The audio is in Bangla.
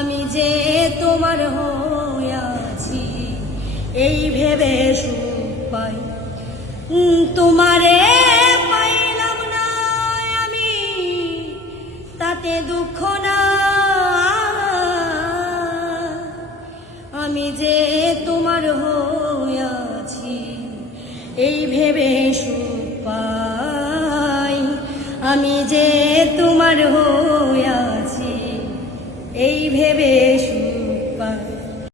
আমি যে তোমার হইয়াছি এই ভেবে সুখ পাই। তোমারে পাইলাম না আমি তাতে দুঃখ না, আমি যে তোমার হইয়াছি এই ভেবে সুখ পাই। আমি যে তোমার হইয়াছি এই ভেবে সুখ